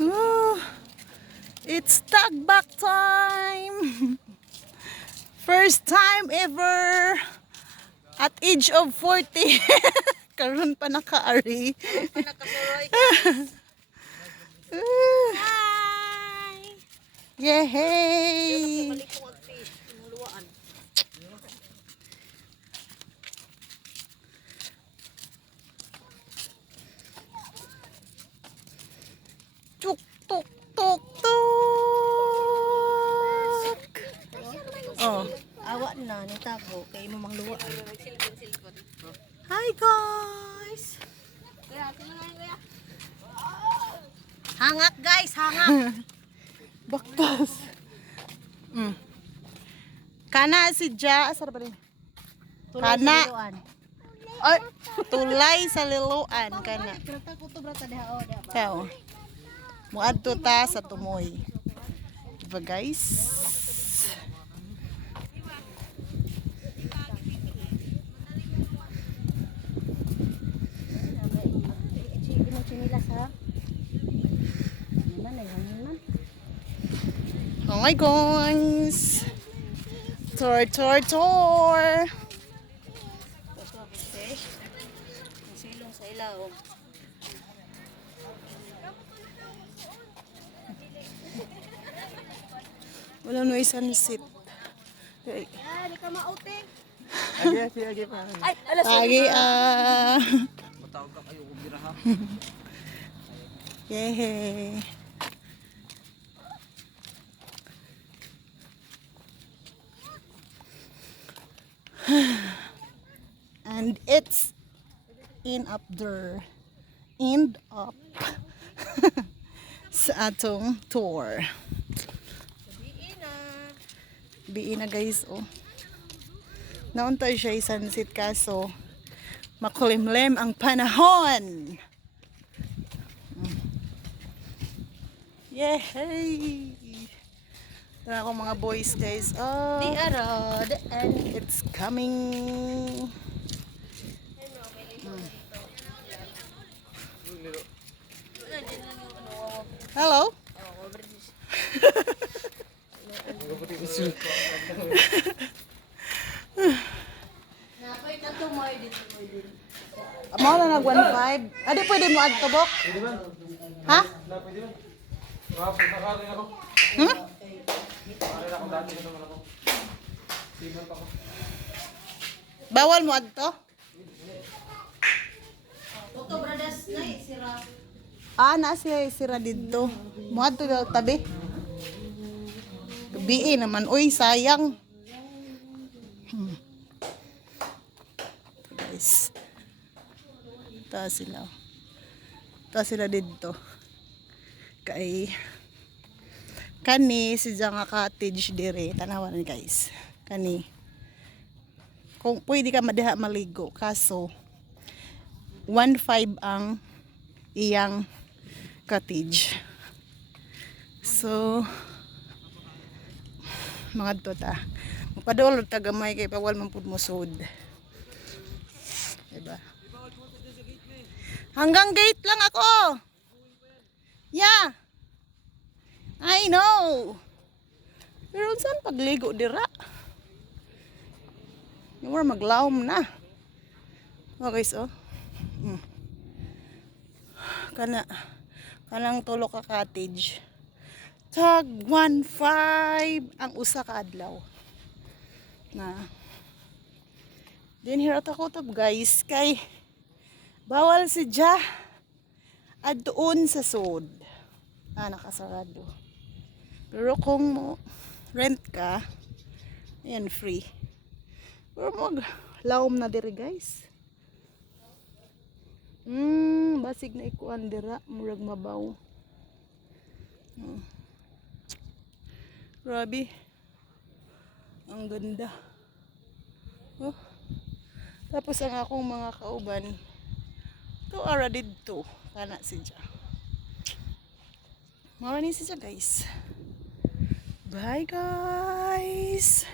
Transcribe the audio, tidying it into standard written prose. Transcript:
Oh, it's tagbak time. First time ever at age of 40. Karon pa naka-ari. Hi! Yehey! Tuk tuk tuk tuk. Oh. Awa na, nitago. Kaya mo mangluwa. Hi guys. Hangak guys, hangak. Baktas. Kana si Ja, asar ba rin? Kana. Ay, tulay sa liluan kana. Tao. Muadto ta sa tumoy. Diba guys? Oh my guys. Tour, tour, tour. Silong sa ilaw. Wala no sunset. Okay. Di ka mauting. Agi pa. Ay, alas. Lagi Matawag ka kayo kung biraha. Yehey. And it's in up there. End up sa atong tour. Biin na guys, oh. Naunta siya sunset kaso makulimlim ang panahon. Yehey! Tara ako mga boys guys. Oh, Di arod. And it's coming. Hello? Amo na nag 1.5. Adi pwede mo add to bok? Pwede ba? Ha? Pwede ba? Punta ka rin ako. Hmm? Pare ako dati na naman ako. Siman pa ako. Bawal mo add to? Oto brothers na sira. Ah, na siya sira dito. Mo add to daw tabi. Gabi naman. Uy, sayang. Guys. Taas sila. Taas sila dito. Kay kani si nga cottage dire. Tanawan ni guys. Kani. Kung pwede ka madiha maligo. Kaso 1.5 ang iyang cottage. So mga ta. Mapadulog tagamay kay pawal man pud mo sud. Diba? Hanggang gate lang ako. Yeah. I know. Pero saan pagligo dira? Yung maglawom na. Okay, so. Kanang tulo ka cottage. Tag 1.5 ang usa ka adlaw. Na. Then here at ako tab guys kay bawal si Ja adtuon sa sud. Ah, nakasarado. Pero kung mo rent ka, ayan free. Pero maglawom na diri guys. Basig na ikuan dira, murag mabaw. Grabe. Ang ganda. Oh. Tapos ang akong mga kauban, to ara didto, kana si Ja. Mao ni si Ja guys. Bye guys.